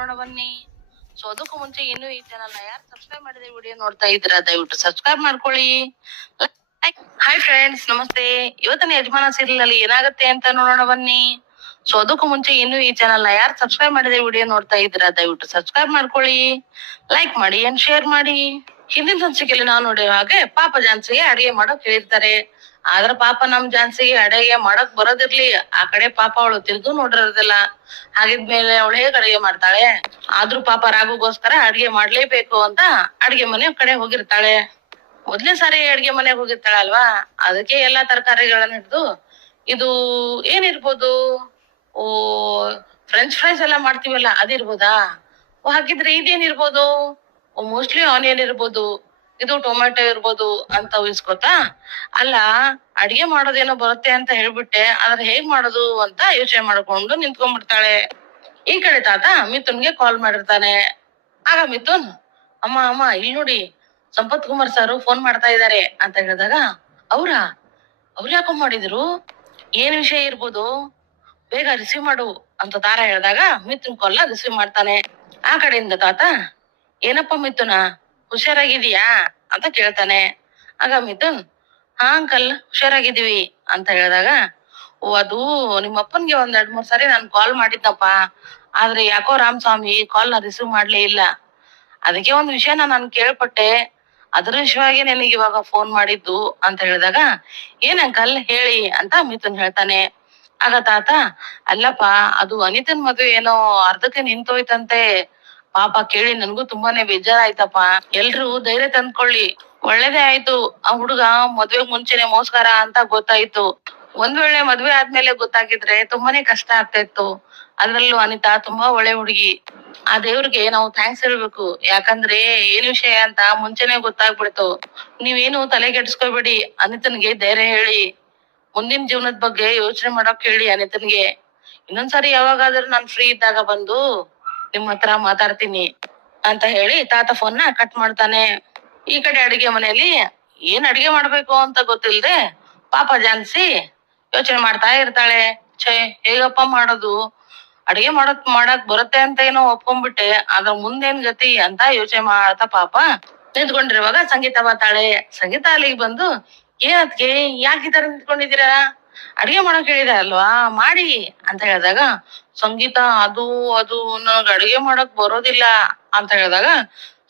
ನೋಡೋಣ ಬನ್ನಿ. ಸೊ ಅದಕ್ಕೂ ಮುಂಚೆ ಇನ್ನೂ ಈ ಚಾನಲ್ ಯಾರು ಸಬ್ಸ್ಕ್ರೈಬ್ ಮಾಡಿದ್ರೆ ವಿಡಿಯೋ ನೋಡ್ತಾ ಇದ್ರ ದಯವಿಟ್ಟು ಸಬ್ಸ್ಕ್ರೈಬ್ ಮಾಡ್ಕೊಳ್ಳಿ. ಹಾಯ್ ಫ್ರೆಂಡ್ಸ್ ನಮಸ್ತೆ. ಇವತ್ತಿನ ಯಜಮಾನ ಸೀರಿಯಲ್ ಅಲ್ಲಿ ಏನಾಗುತ್ತೆ ಅಂತ ನೋಡೋಣ ಬನ್ನಿ. ಸೊ ಅದಕ್ಕೂ ಮುಂಚೆ ಇನ್ನು ಈ ಚಾನಲ್ ಯಾರು ಸಬ್ಸ್ಕ್ರೈಬ್ ಮಾಡಿದ್ರೆ ವಿಡಿಯೋ ನೋಡ್ತಾ ಇದ್ದೀರಾ, ದಯವಿಟ್ಟು ಸಬ್ಸ್ಕ್ರೈಬ್ ಮಾಡ್ಕೊಳ್ಳಿ. ಲೈಕ್ ಮಾಡಿ ಅಂಡ್ ಶೇರ್ ಮಾಡಿ. ಹಿಂದಿನ ಸಂಚಿಕೆಯಲ್ಲಿ ನಾವು ನೋಡಿರೋ ಹಾಗೆ ಪಾಪ ಜಾನ್ಸಿಗೆ ಅಡಿಗೆ ಮಾಡೋಕ್ ಹೇಳಿರ್ತಾರೆ ಆದ್ರ ಪಾಪ ನಮ್ ಜಾನ್ಸಿಗೆ ಅಡಿಗೆ ಮಾಡಕ್ ಬರೋದಿರ್ಲಿ. ಆ ಕಡೆ ಪಾಪ ಅವಳು ತಿರ್ಗೂ ನೋಡಿರೋದಿಲ್ಲ. ಹಾಗಿದ್ಮೇಲೆ ಅವಳು ಹೇಗ್ ಅಡಿಗೆ ಮಾಡ್ತಾಳೆ. ಆದ್ರೂ ಪಾಪ ರಾಘುಗೋಸ್ಕರ ಅಡಿಗೆ ಮಾಡ್ಲೇಬೇಕು ಅಂತ ಅಡಿಗೆ ಮನೆ ಕಡೆ ಹೋಗಿರ್ತಾಳೆ. ಮೊದ್ಲೇ ಸಾರಿ ಅಡಿಗೆ ಮನೆಗೆ ಹೋಗಿರ್ತಾಳಲ್ವಾ? ಅದಕ್ಕೆ ಎಲ್ಲಾ ತರಕಾರಿಗಳನ್ನ ಹಿಡ್ದು ಇದು ಏನಿರ್ಬೋದು? ಓ ಫ್ರೆಂಚ್ ಫ್ರೈಸ್ ಎಲ್ಲ ಮಾಡ್ತೀವಲ್ಲ, ಅದಿರ್ಬೋದಾ? ಓ, ಹಾಗಿದ್ರೆ ಇದೇನಿರ್ಬೋದು? ಓ ಮೋಸ್ಟ್ಲಿ ಆನಿಯನ್ ಇರ್ಬೋದು. ಇದು ಟೊಮೆಟೊ ಇರ್ಬೋದು ಅಂತ ಊಹಿಸ್ಕೊತಾ ಅಲ್ಲ, ಅಡಿಗೆ ಮಾಡೋದೇನೋ ಬರುತ್ತೆ ಅಂತ ಹೇಳ್ಬಿಟ್ಟೆ, ಆದ್ರೆ ಹೇಗ್ ಮಾಡೋದು ಅಂತ ಯೋಚನೆ ಮಾಡ್ಕೊಂಡು ನಿಂತ್ಕೊಂಡ್ಬಿಡ್ತಾಳೆ. ಈ ಕಡೆ ತಾತ ಮಿಥುನ್ಗೆ ಕಾಲ್ ಮಾಡಿರ್ತಾನೆ. ಆಗ ಮಿಥುನ್, ಅಮ್ಮ ಅಮ್ಮ ಇಲ್ಲಿ ನೋಡಿ, ಸಂಪತ್ ಕುಮಾರ್ ಸರ್ ಫೋನ್ ಮಾಡ್ತಾ ಇದ್ದಾರೆ ಅಂತ ಹೇಳಿದಾಗ, ಅವ್ರ? ಅವ್ರು ಯಾಕೋ ಮಾಡಿದ್ರು? ಏನ್ ವಿಷಯ ಇರ್ಬೋದು? ಬೇಗ ರಿಸೀವ್ ಮಾಡು ಅಂತ ತಾರ ಹೇಳಿದಾಗ, ಮಿಥುನ್ ಕಾಲ್ ರಿಸೀವ್ ಮಾಡ್ತಾನೆ. ಆ ಕಡೆಯಿಂದ ತಾತ, ಏನಪ್ಪ ಮಿಥುನ? ಹುಷಾರಾಗಿದೀಯಾ ಅಂತ ಕೇಳ್ತಾನೆ. ಆಗ ಮಿಥುನ್, ಹಾ ಅಂಕಲ್, ಹುಷಾರಾಗಿದ್ದೀವಿ. ಅಂತ ಹೇಳಿದಾಗ, ಓ, ಅದು ನಿಮ್ಮ ಅಪ್ಪನ್ಗೆ ಒಂದ್ ಎರಡ್ ಮೂರ್ ಸಾರಿ ನಾನು ಕಾಲ್ ಮಾಡಿದ್ನಪ್ಪ. ಆದ್ರೆ ಯಾಕೋ ರಾಮಸ್ವಾಮಿ ಕಾಲ್ನ ರಿಸೀವ್ ಮಾಡ್ಲೇ ಇಲ್ಲ. ಅದಕ್ಕೆ ಒಂದ್ ವಿಷಯನ ನಾನ್ ಕೇಳ್ಪಟ್ಟೆ. ಅದ್ರ ವಿಷಯವಾಗಿ ನಿನಗೆ ಇವಾಗ ಫೋನ್ ಮಾಡಿದ್ದು. ಅಂತ ಹೇಳಿದಾಗ, ಏನ್ ಅಂಕಲ್, ಹೇಳಿ. ಅಂತ ಮಿಥುನ್ ಹೇಳ್ತಾನೆ. ಆಗ ತಾತ, ಅಲ್ಲಪ್ಪ, ಅದು ಅನಿತನ್ ಮದ್ವೆ ಏನೋ ಅರ್ಧಕ್ಕೆ ನಿಂತೋಯ್ತಂತೆ. ಪಾಪ ಕೇಳಿ ನನ್ಗೂ ತುಂಬಾನೇ ಬೇಜಾರಾಯ್ತಪ್ಪ. ಎಲ್ರು ಧೈರ್ಯ ತಂದ್ಕೊಳ್ಳಿ. ಒಳ್ಳೇದೇ ಆಯ್ತು. ಆ ಹುಡುಗ ಮದ್ವೆಗ್ ಮುಂಚೆನೆ ಮೋಸ್ಕರ ಅಂತ ಗೊತ್ತಾಯ್ತು. ಒಂದ್ ವೇಳೆ ಮದ್ವೆ ಆದ್ಮೇಲೆ ಗೊತ್ತಾಗಿದ್ರೆ ತುಂಬಾನೇ ಕಷ್ಟ ಆಗ್ತಾ ಇತ್ತು ಅದ್ರಲ್ಲೂ ಅನಿತಾ ತುಂಬಾ ಒಳ್ಳೆ ಹುಡುಗಿ. ಆ ದೇವ್ರಿಗೆ ನಾವು ಥ್ಯಾಂಕ್ಸ್ ಹೇಳ್ಬೇಕು. ಯಾಕಂದ್ರೆ ಏನ್ ವಿಷಯ ಅಂತ ಮುಂಚೆನೆ ಗೊತ್ತಾಗ್ಬಿಡ್ತು. ನೀವೇನು ತಲೆ ಕೆಡಿಸ್ಕೋಬೇಡಿ ಅನಿತನ್ಗೆ ಧೈರ್ಯ ಹೇಳಿ. ಮುಂದಿನ ಜೀವನದ ಬಗ್ಗೆ ಯೋಚನೆ ಮಾಡೋಕ್ ಹೇಳಿ ಅನಿತನ್ಗೆ. ಇನ್ನೊಂದ್ಸರಿ ಯಾವಾಗಾದ್ರೂ ನಾನ್ ಫ್ರೀ ಇದ್ದಾಗ ಬಂದು ನಿಮ್ ಹತ್ರ ಮಾತಾಡ್ತೀನಿ ಅಂತ ಹೇಳಿ ತಾತ ಫೋನ್ ಕಟ್ ಮಾಡ್ತಾನೆ. ಈ ಕಡೆ ಅಡಿಗೆ ಮನೆಯಲ್ಲಿ ಏನ್ ಅಡಿಗೆ ಮಾಡ್ಬೇಕು ಅಂತ ಗೊತ್ತಿಲ್ದೆ ಪಾಪ ಜಾನ್ಸಿ ಯೋಚನೆ ಮಾಡ್ತಾ ಇರ್ತಾಳೆ. ಛೇ, ಹೇಗಪ್ಪ ಮಾಡೋದು? ಅಡಿಗೆ ಮಾಡೋದ್ ಮಾಡಕ್ ಬರುತ್ತೆ ಅಂತ ಏನೋ ಒಪ್ಕೊಂಡ್ಬಿಟ್ಟೆ. ಅದ್ರ ಮುಂದೇನ್ ಗತಿ ಅಂತ ಯೋಚನೆ ಮಾಡ್ತಾ ಪಾಪ ನಿಂತ್ಕೊಂಡಿರುವಾಗ ಸಂಗೀತ ಬರ್ತಾಳೆ ಸಂಗೀತ ಅಲ್ಲಿಗೆ ಬಂದು ಏನತ್ಗೆ ಯಾಕೆ ಈ ತರ ನಿಂತ್ಕೊಂಡಿದೀರಾ ಅಡಿಗೆ ಮಾಡಕ್ ಹೇಳಿದೆ ಅಲ್ವಾ? ಮಾಡಿ ಅಂತ ಹೇಳಿದಾಗ, ಸಂಗೀತ, ಅದು ಅದು, ನನಗ್ ಅಡಿಗೆ ಮಾಡಕ್ ಬರೋದಿಲ್ಲ ಅಂತ ಹೇಳಿದಾಗ,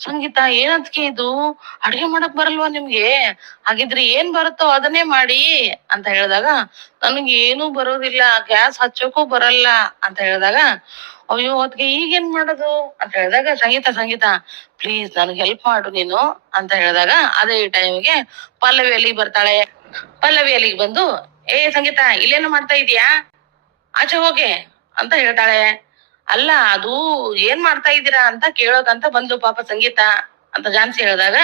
ಸಂಗೀತ, ಏನದ್ಕೆ ಇದು? ಅಡಿಗೆ ಮಾಡಕ್ ಬರಲ್ವಾ ನಿಮ್ಗೆ? ಹಾಗಿದ್ರೆ ಏನ್ ಬರುತ್ತೋ ಅದನ್ನೇ ಮಾಡಿ ಅಂತ ಹೇಳಿದಾಗ, ನನಗೆ ಏನು ಬರೋದಿಲ್ಲ, ಗ್ಯಾಸ್ ಹಚ್ಚೋಕು ಬರಲ್ಲ ಅಂತ ಹೇಳಿದಾಗ, ಅಯ್ಯೋ, ಅದ್ಕೆ ಈಗೇನ್ ಮಾಡೋದು? ಅಂತ ಹೇಳಿದಾಗ, ಸಂಗೀತ ಸಂಗೀತ ಪ್ಲೀಸ್ ನನಗೆ ಹೆಲ್ಪ್ ಮಾಡು ನೀನು ಅಂತ ಹೇಳಿದಾಗ, ಅದೇ ಟೈಮ್ಗೆ ಪಲ್ಲವಿ ಅಲ್ಲಿಗೆ ಬರ್ತಾಳೆ. ಪಲ್ಲವಿ ಅಲ್ಲಿಗೆ ಬಂದು ಏ, ಸಂಗೀತ, ಇಲ್ಲೇನು ಮಾಡ್ತಾ ಇದೀಯಾ? ಆಚೆ ಹೋಗೆ ಅಂತ ಹೇಳ್ತಾಳೆ. ಅಲ್ಲ, ಅದು ಏನ್ ಮಾಡ್ತಾ ಇದ್ದೀರಾ ಅಂತ ಕೇಳೋಕಂತ ಬಂದ್ಲು ಪಾಪ ಸಂಗೀತ ಅಂತ ಜಾನ್ಸಿ ಹೇಳಿದಾಗ.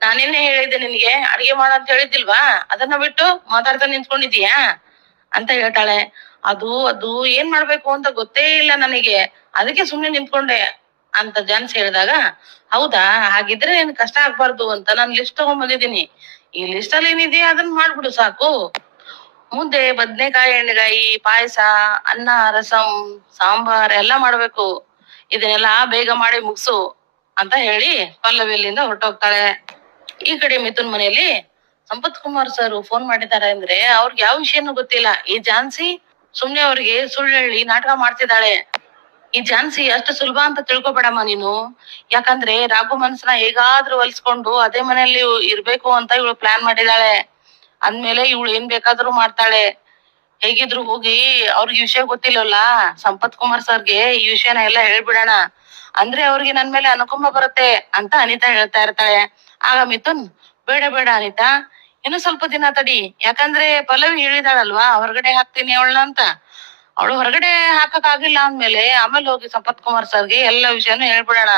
ನಾನೇನೆ ಹೇಳಿದ್ದೆ ನಿನ್ಗೆ, ಅಡಿಗೆ ಮಾಡು ಅಂತ ಹೇಳಿದ್ದಿಲ್ವಾ? ಅದನ್ನ ಬಿಟ್ಟು ಮಾತಾಡ್ತಾ ನಿಂತ್ಕೊಂಡಿದೀಯಾ ಅಂತ ಹೇಳ್ತಾಳೆ. ಅದು ಅದು ಏನ್ ಮಾಡ್ಬೇಕು ಅಂತ ಗೊತ್ತೇ ಇಲ್ಲ ನನಗೆ. ಅದಕ್ಕೆ ಸುಮ್ನೆ ನಿಂತ್ಕೊಂಡೆ ಅಂತ ಜಾನ್ಸಿ ಹೇಳಿದಾಗ. ಹೌದಾ? ಹಾಗಿದ್ರೆ ಏನ್ ಕಷ್ಟ ಆಗ್ಬಾರ್ದು ಅಂತ ನಾನ್ ಲಿಸ್ಟ್ ತಗೊಂಡ್ ಬಂದಿದ್ದೀನಿ. ಈ ಲಿಸ್ಟ್ ಅಲ್ಲಿ ಏನಿದೆ ಅದನ್ನ ಮಾಡ್ಬಿಡು ಸಾಕು. ಮುದ್ದೆ ಬದ್ನೆಕಾಯಿ ಎಣ್ಣೆಗಾಯಿ, ಪಾಯಸ, ಅನ್ನ, ರಸಂ, ಸಾಂಬಾರ್ ಎಲ್ಲ ಮಾಡ್ಬೇಕು. ಇದನ್ನೆಲ್ಲ ಬೇಗ ಮಾಡಿ ಮುಗಿಸು ಅಂತ ಹೇಳಿ ಪಲ್ಲವಿಯಲ್ಲಿಂದ ಹೊರಟೋಗ್ತಾಳೆ. ಈ ಕಡೆ ಮಿಥುನ್ ಮನೆಯಲ್ಲಿ ಸಂಪತ್ ಕುಮಾರ್ ಸರ್ ಫೋನ್ ಮಾಡಿದ್ದಾರೆ ಅಂದ್ರೆ ಅವ್ರಿಗೆ ಯಾವ ವಿಷಯನೂ ಗೊತ್ತಿಲ್ಲ. ಈ ಜಾನ್ಸಿ ಸುಮ್ನೆ ಅವ್ರಿಗೆ ಸುಳ್ಳು ಹೇಳಿ ನಾಟಕ ಮಾಡ್ತಿದ್ದಾಳೆ. ಈ ಜಾನ್ಸಿ ಅಷ್ಟು ಸುಲಭ ಅಂತ ತಿಳ್ಕೊಬೇಡಮ್ಮ ನೀನು. ಯಾಕಂದ್ರೆ ರಾಘು ಮನ್ಸನ ಹೇಗಾದ್ರೂ ಹೊಲ್ಸ್ಕೊಂಡು ಅದೇ ಮನೆಯಲ್ಲಿ ಇರ್ಬೇಕು ಅಂತ ಇವಳು ಪ್ಲಾನ್ ಮಾಡಿದಾಳೆ ಅಂದ್ಮೇಲೆ ಇವಳು ಏನ್ ಬೇಕಾದ್ರೂ ಮಾಡ್ತಾಳೆ. ಹೇಗಿದ್ರು ಹೋಗಿ ಅವ್ರಿಗೆ ವಿಷಯ ಗೊತ್ತಿಲ್ಲಲ್ಲ? ಸಂಪತ್ ಕುಮಾರ್ ಸರ್ಗೆ ಈ ವಿಷಯನ ಎಲ್ಲ ಹೇಳ್ಬಿಡೋಣ. ಅಂದ್ರೆ ಅವ್ರಿಗೆ ನನ್ ಮೇಲೆ ಅನುಕಂಪ ಬರುತ್ತೆ ಅಂತ ಅನಿತಾ ಹೇಳ್ತಾ ಇರ್ತಾಳೆ. ಆಗ ಮಿಥುನ್, ಬೇಡ ಬೇಡ ಅನಿತಾ, ಇನ್ನು ಸ್ವಲ್ಪ ದಿನ ತಡಿ. ಯಾಕಂದ್ರೆ ಪಲ್ಲವಿ ಹೇಳಿದಾಳಲ್ವಾ, ಹೊರಗಡೆ ಹಾಕ್ತೀನಿ ಅವಳನ್ನ ಅಂತ. ಅವಳು ಹೊರಗಡೆ ಹಾಕಕ್ ಆಗಿಲ್ಲ ಅಂದ್ಮೇಲೆ ಆಮೇಲೆ ಹೋಗಿ ಸಂಪತ್ ಕುಮಾರ್ ಸರ್ಗೆ ಎಲ್ಲ ವಿಷಯನೂ ಹೇಳ್ಬಿಡೋಣ.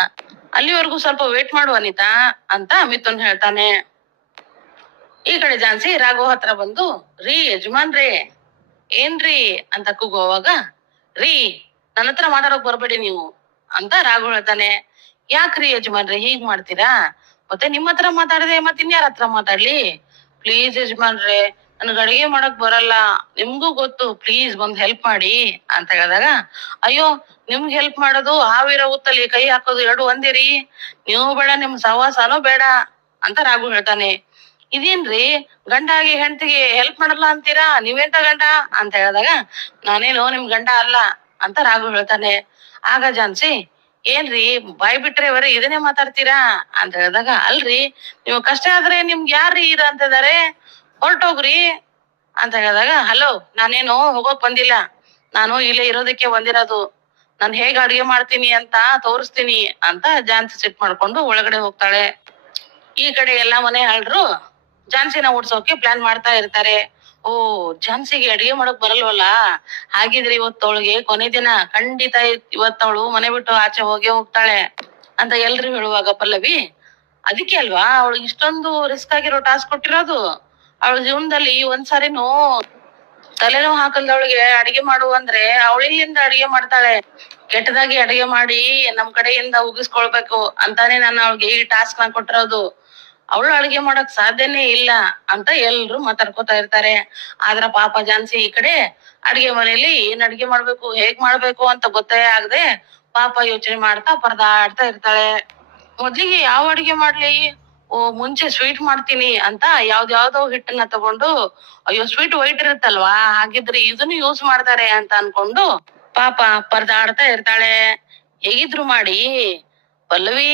ಅಲ್ಲಿವರೆಗೂ ಸ್ವಲ್ಪ ವೇಟ್ ಮಾಡು ಅನಿತಾ ಅಂತ ಮಿಥುನ್ ಹೇಳ್ತಾನೆ. ಈ ಕಡೆ ಜಾನ್ಸಿ ರಾಘವ ಹತ್ರ ಬಂದು, ರೀ ಯಜಮಾನ್ರೇ, ಏನ್ರಿ ಅಂತ ಕೂಗುವಾಗ ರೀ, ನನ್ನ ಹತ್ರ ಮಾತಾಡೋಕ್ ಬರ್ಬೇಡಿ ನೀವು ಅಂತ ರಾಘವ್ ಹೇಳ್ತಾನೆ. ಯಾಕ್ರಿ ಯಜಮಾನ್ರಿ, ಹೀಗ್ ಮಾಡ್ತೀರಾ? ಮತ್ತೆ ನಿಮ್ಮ ಹತ್ರ ಮಾತಾಡದೆ ಮತ್ತೆ ಇನ್ಯಾರ ಹತ್ರ ಮಾತಾಡ್ಲಿ? ಪ್ಲೀಸ್ ಯಜಮಾನ್ರೆ, ನನ್ಗ ಅಡಿಗೆ ಮಾಡಕ್ ಬರಲ್ಲ. ನಿಮ್ಗೂ ಗೊತ್ತು, ಪ್ಲೀಸ್ ಬಂದ್ ಹೆಲ್ಪ್ ಮಾಡಿ ಅಂತ ಹೇಳಿದಾಗ, ಅಯ್ಯೋ, ನಿಮ್ಗೆ ಹೆಲ್ಪ್ ಮಾಡೋದು ಹಾವಿರ ಹುತ್ತಲ್ಲಿ ಕೈ ಹಾಕೋದು ಎರಡು ಒಂದಿರಿ ನೀವು ಬೇಡ, ನಿಮ್ ಸಹವಾಸನೂ ಬೇಡ ಅಂತ ರಾಘು ಹೇಳ್ತಾನೆ. ಇದೇನ್ರಿ? ಗಂಡಾಗಿ ಹೆಂಡತಿಗೆ ಹೆಲ್ಪ್ ಮಾಡಲ್ಲ ಅಂತೀರಾ? ನೀವೆಂತ ಗಂಡ? ಅಂತ ಹೇಳಿದಾಗ, ನಾನೇನು ನಿಮ್ ಗಂಡ ಅಲ್ಲ ಅಂತ ರಾಘು ಹೇಳ್ತಾನೆ. ಆಗ ಜಾನ್ಸಿ, ಏನ್ರಿ, ಬಾಯ್ ಬಿಟ್ರೆ ಬರೀ ಇದನ್ನೇ ಮಾತಾಡ್ತೀರಾ? ಅಂತ ಹೇಳಿದಾಗ, ಅಲ್ರಿ, ನೀವು ಕಷ್ಟ ಆದ್ರೆ ನಿಮ್ಗೆ ಯಾರ್ರಿ ಇರ ಅಂತಿದಾರೆ ಹೊರಟೋಗ್ರಿ ಅಂತ ಹೇಳಿದಾಗ, ಹಲೋ, ನಾನೇನು ಹೋಗೋಕ್ ಬಂದಿಲ್ಲ. ನಾನು ಇಲ್ಲೇ ಇರೋದಕ್ಕೆ ಬಂದಿರೋದು. ನಾನು ಹೇಗ್ ಅಡುಗೆ ಮಾಡ್ತೀನಿ ಅಂತ ತೋರಿಸ್ತೀನಿ ಅಂತ ಜಾನ್ಸಿ ಸಿಟ್ ಮಾಡ್ಕೊಂಡು ಒಳಗಡೆ ಹೋಗ್ತಾಳೆ. ಈ ಕಡೆ ಎಲ್ಲಾ ಮನೆ ಆಳ್ರು ಝಾನ್ಸಿನ ಓಡ್ಸೋಕೆ ಪ್ಲಾನ್ ಮಾಡ್ತಾ ಇರ್ತಾರೆ. ಓ ಝಾನ್ಸಿಗೆ ಅಡಿಗೆ ಮಾಡಕ್ ಬರಲ್ವಲ್ಲ? ಹಾಗಿದ್ರೆ ಇವತ್ತವಳಿಗೆ ಕೊನೆ ದಿನ ಖಂಡಿತ ಇವತ್ತವಳು ಮನೆ ಬಿಟ್ಟು ಆಚೆ ಹೋಗೇ ಹೋಗ್ತಾಳೆ ಅಂತ ಎಲ್ರು ಹೇಳುವಾಗ ಪಲ್ಲವಿ. ಅದಕ್ಕೆ ಅಲ್ವಾ? ಅವಳಿಗೆ ಇಷ್ಟೊಂದು ರಿಸ್ಕ್ ಆಗಿರೋ ಟಾಸ್ಕ್ ಕೊಟ್ಟಿರೋದು. ಅವಳ ಜೀವನದಲ್ಲಿ ಒಂದ್ಸಾರಿನೂ ತಲೆನೋವು ಹಾಕಲ್ದವಳಿಗೆ ಅಡಿಗೆ ಮಾಡು ಅಂದ್ರೆ ಅವಳಿಂದ ಅಡಿಗೆ ಮಾಡ್ತಾಳೆ? ಕೆಟ್ಟದಾಗಿ ಅಡಿಗೆ ಮಾಡಿ ನಮ್ ಕಡೆಯಿಂದ ಉಗಿಸ್ಕೊಳ್ಬೇಕು ಅಂತಾನೆ ನಾನು ಅವಳಿಗೆ ಈ ಟಾಸ್ಕ್ನ ಕೊಟ್ಟಿರೋದು. ಅವಳು ಅಡುಗೆ ಮಾಡಕ್ ಸಾಧ್ಯನೇ ಇಲ್ಲ ಅಂತ ಎಲ್ರು ಮಾತಾಡ್ಕೋತಾ ಇರ್ತಾರೆ. ಆದ್ರ ಪಾಪ ಜಾನ್ಸಿ ಈ ಕಡೆ ಅಡಿಗೆ ಮನೆಯಲ್ಲಿ ಏನ್ ಅಡ್ಗೆ ಮಾಡ್ಬೇಕು, ಹೇಗ್ ಮಾಡ್ಬೇಕು ಅಂತ ಗೊತ್ತೇ ಆಗದೆ ಪಾಪ ಯೋಚನೆ ಮಾಡ್ತಾ ಪರದಾಡ್ತಾ ಇರ್ತಾಳೆ. ಮೊದ್ಲಿಗೆ ಯಾವ ಅಡ್ಗೆ ಮಾಡ್ಲಿ? ಓ, ಮುಂಚೆ ಸ್ವೀಟ್ ಮಾಡ್ತೀನಿ ಅಂತ ಯಾವ್ದ್ ಯಾವ್ದೋ ಹಿಟ್ಟನ್ನ ತಗೊಂಡು, ಅಯ್ಯೋ, ಸ್ವೀಟ್ ವೈಟ್ ಇರುತ್ತಲ್ವಾ, ಹಾಗಿದ್ರೆ ಇದನ್ನು ಯೂಸ್ ಮಾಡ್ತಾರೆ ಅಂತ ಅನ್ಕೊಂಡು ಪಾಪ ಪರದಾಡ್ತಾ ಇರ್ತಾಳೆ. ಹೇಗಿದ್ರು ಮಾಡಿ ಪಲ್ಲವಿ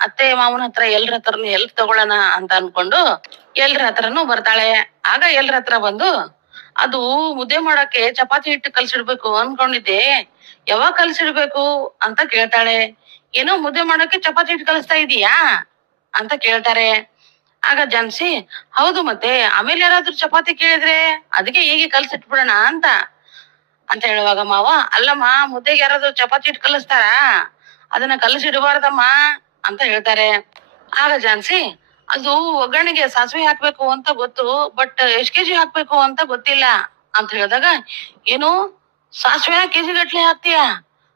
ಅತ್ತೆ ಮಾವನ ಹತ್ರ ಎಲ್ರ ಹತ್ರನು ಹೆಲ್ಪ್ ತಗೊಳ್ಳೋಣ ಅಂತ ಅನ್ಕೊಂಡು ಎಲ್ರ ಹತ್ರನು ಬರ್ತಾಳೆ. ಆಗ ಎಲ್ರ ಹತ್ರ ಬಂದು, ಅದು ಮುದ್ದೆ ಮಾಡಕ್ಕೆ ಚಪಾತಿ ಹಿಟ್ಟು ಕಲ್ಸಿಡ್ಬೇಕು ಅನ್ಕೊಂಡಿದ್ದೆ. ಯಾವಾಗ ಕಲ್ಸಿಡ್ಬೇಕು? ಅಂತ ಕೇಳ್ತಾಳೆ. ಏನೋ ಮುದ್ದೆ ಮಾಡಕ್ಕೆ ಚಪಾತಿ ಹಿಟ್ಟು ಕಲಿಸ್ತಾ ಇದೀಯಾ? ಅಂತ ಕೇಳ್ತಾರೆ. ಆಗ ಜನ್ಸಿ, ಹೌದು ಮತ್ತೆ, ಆಮೇಲೆ ಯಾರಾದ್ರೂ ಚಪಾತಿ ಕೇಳಿದ್ರೆ ಅದಕ್ಕೆ ಹೀಗೆ ಕಲ್ಸಿಟ್ಬಿಡೋಣ ಅಂತ. ಅಂತ ಹೇಳುವಾಗ ಮಾವ, ಅಲ್ಲಮ್ಮ, ಮುದ್ದೆಗೆ ಯಾರಾದ್ರೂ ಚಪಾತಿ ಹಿಟ್ಟು ಕಲಿಸ್ತಾರ? ಅದನ್ನ ಕಲಸಿಡಬಾರ್ದಮ್ಮ ಅಂತ ಹೇಳ್ತಾರೆ. ಆಗ ಜಾನ್ಸಿ ಅದು ಒಗ್ಗರಣೆಗೆ ಸಾಸಿವೆ ಹಾಕ್ಬೇಕು ಅಂತ ಗೊತ್ತು ಬಟ್ ಎಷ್ಟ್ ಕೆಜಿ ಹಾಕ್ಬೇಕು ಅಂತ ಗೊತ್ತಿಲ್ಲ ಅಂತ ಹೇಳಿದಾಗ, ಏನು? ಸಾಸಿವೆ ಕೆಜಿ ಗಟ್ಲೆ ಹಾಕ್ತೀಯ?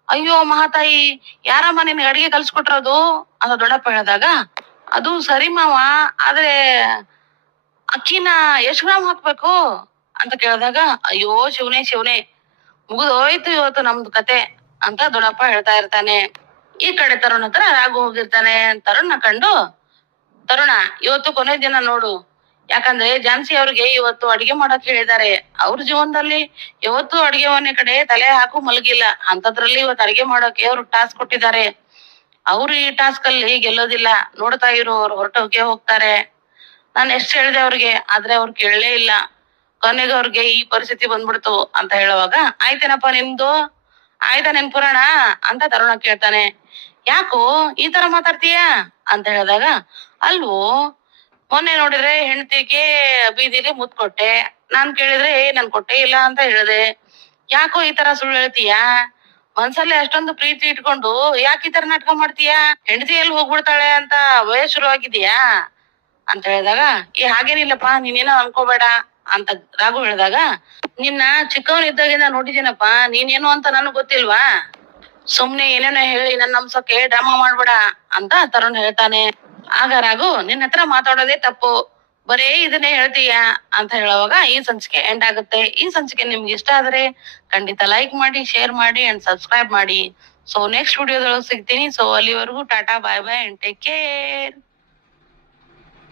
ಅಯ್ಯೋ ಮಹಾತಾಯಿ, ಯಾರಮ್ಮ ನಿನ್ ಅಡಿಗೆ ಕಲ್ಸ್ಕೊಟ್ರದು ಅಂತ ದೊಡ್ಡಪ್ಪ ಹೇಳಿದಾಗ, ಅದು ಸರಿ ಮಾವ, ಆದ್ರೆ ಅಕ್ಕಿನ ಎಷ್ಟ್ ಗ್ರಾಮ್ ಹಾಕ್ಬೇಕು? ಅಂತ ಕೇಳಿದಾಗ, ಅಯ್ಯೋ ಶಿವನೇ ಶಿವನೇ, ಮುಗಿದೋಯ್ತು ಇವತ್ತು ನಮ್ದು ಕತೆ ಅಂತ ದೊಡ್ಡಪ್ಪ ಹೇಳ್ತಾ ಇರ್ತಾನೆ. ಈ ಕಡೆ ತರುಣ ಹತ್ರ ರಾಘು ಹೋಗಿರ್ತಾನೆ ತರುಣ ಕಂಡು, ತರುಣ, ಇವತ್ತು ಕೊನೆ ದಿನ ನೋಡು. ಯಾಕಂದ್ರೆ ಜಾನ್ಸಿ ಅವ್ರಿಗೆ ಇವತ್ತು ಅಡಿಗೆ ಮಾಡಕ್ ಹೇಳಿದ್ದಾರೆ. ಅವ್ರ ಜೀವನದಲ್ಲಿ ಇವತ್ತು ಅಡಿಗೆ ಮನೆ ಕಡೆ ತಲೆ ಹಾಕು ಮಲಗಿಲ್ಲ. ಅಂತದ್ರಲ್ಲಿ ಇವತ್ತು ಅಡಿಗೆ ಮಾಡೋಕೆ ಅವ್ರು ಟಾಸ್ಕ್ ಕೊಟ್ಟಿದ್ದಾರೆ. ಅವ್ರು ಈ ಟಾಸ್ಕ್ ಅಲ್ಲಿ ಗೆಲ್ಲೋದಿಲ್ಲ. ನೋಡ್ತಾ ಇರು, ಅವ್ರು ಹೊರಟೋಗೆ ಹೋಗ್ತಾರೆ. ನಾನ್ ಎಷ್ಟ್ ಹೇಳಿದೆ ಅವ್ರಿಗೆ, ಆದ್ರೆ ಅವ್ರು ಕೇಳಲೇ ಇಲ್ಲ. ಕೊನೆಗೆ ಅವ್ರಿಗೆ ಈ ಪರಿಸ್ಥಿತಿ ಬಂದ್ಬಿಡ್ತು ಅಂತ ಹೇಳುವಾಗ, ಆಯ್ತೇನಪ್ಪ ನಿಮ್ದು? ಆಯ್ತಾ ನಿನ್ ಪುರಾಣ? ಅಂತ ತರುಣ ಕೇಳ್ತಾನೆ. ಯಾಕೋ ಈ ತರ ಮಾತಾಡ್ತೀಯ? ಅಂತ ಹೇಳಿದಾಗ ಅಲ್ವೋ ಮೊನ್ನೆ ನೋಡಿದ್ರೆ ಹೆಂಡತಿಗೆ ಬೀದಿಲಿ ಮುತ್ ಕೊಟ್ಟೆ. ನಾನ್ ಕೇಳಿದ್ರೆ, ಏ, ನನ್ ಕೊಟ್ಟೆ ಇಲ್ಲ ಅಂತ ಹೇಳಿದೆ. ಯಾಕೋ ಈ ತರ ಸುಳ್ಳು ಹೇಳ್ತೀಯಾ? ಮನ್ಸಲ್ಲಿ ಅಷ್ಟೊಂದು ಪ್ರೀತಿ ಇಟ್ಕೊಂಡು ಯಾಕೆ ಈ ತರ ನಾಟಕ ಮಾಡ್ತೀಯಾ? ಹೆಂಡತಿ ಎಲ್ಲಿ ಹೋಗ್ಬಿಡ್ತಾಳೆ ಅಂತ ಭಯ ಶುರು ಆಗಿದ್ಯಾ ಅಂತ ಹೇಳಿದಾಗ, ಏ, ಹಾಗೇನಿಲ್ಲಪ್ಪ, ನೀನೇನೋ ಅನ್ಕೋಬೇಡ. ಅಂತ ರಾಘು ಹೇಳಿದಾಗ, ನಿನ್ನ ಚಿಕ್ಕವನಿದ್ದಾಗಿಂದ ನೋಡಿದ್ದೀನಪ್ಪ ನೀನೇನು ಅಂತ ನನಗ್ ಗೊತ್ತಿಲ್ವಾ? ಸುಮ್ನೆ ಏನೇನೋ ಹೇಳಿ ನನ್ನ ಅಂಸಕ್ಕೆ ಡ್ರಾಮಾ ಮಾಡ್ಬೇಡ ಅಂತ ತರುಣ್ ಹೇಳ್ತಾನೆ. ಆಗ ರಾಘು, ನಿನ್ನ ಹತ್ರ ಮಾತಾಡೋದೇ ತಪ್ಪು. ಬರೇ ಇದನ್ನೇ ಹೇಳ್ತೀಯ? ಅಂತ ಹೇಳುವಾಗ ಈ ಸಂಚಿಕೆ ಎಂಡ್ ಆಗುತ್ತೆ. ಈ ಸಂಚಿಕೆ ನಿಮ್ಗೆ ಇಷ್ಟ ಆದ್ರೆ ಖಂಡಿತ ಲೈಕ್ ಮಾಡಿ ಶೇರ್ ಮಾಡಿ ಅಂಡ್ ಸಬ್ಸ್ಕ್ರೈಬ್ ಮಾಡಿ. ಸೊ ನೆಕ್ಸ್ಟ್ ವಿಡಿಯೋದೊಳಗೆ ಸಿಗ್ತೀನಿ. ಸೊ ಅಲ್ಲಿವರೆಗೂ tata bye bye and take care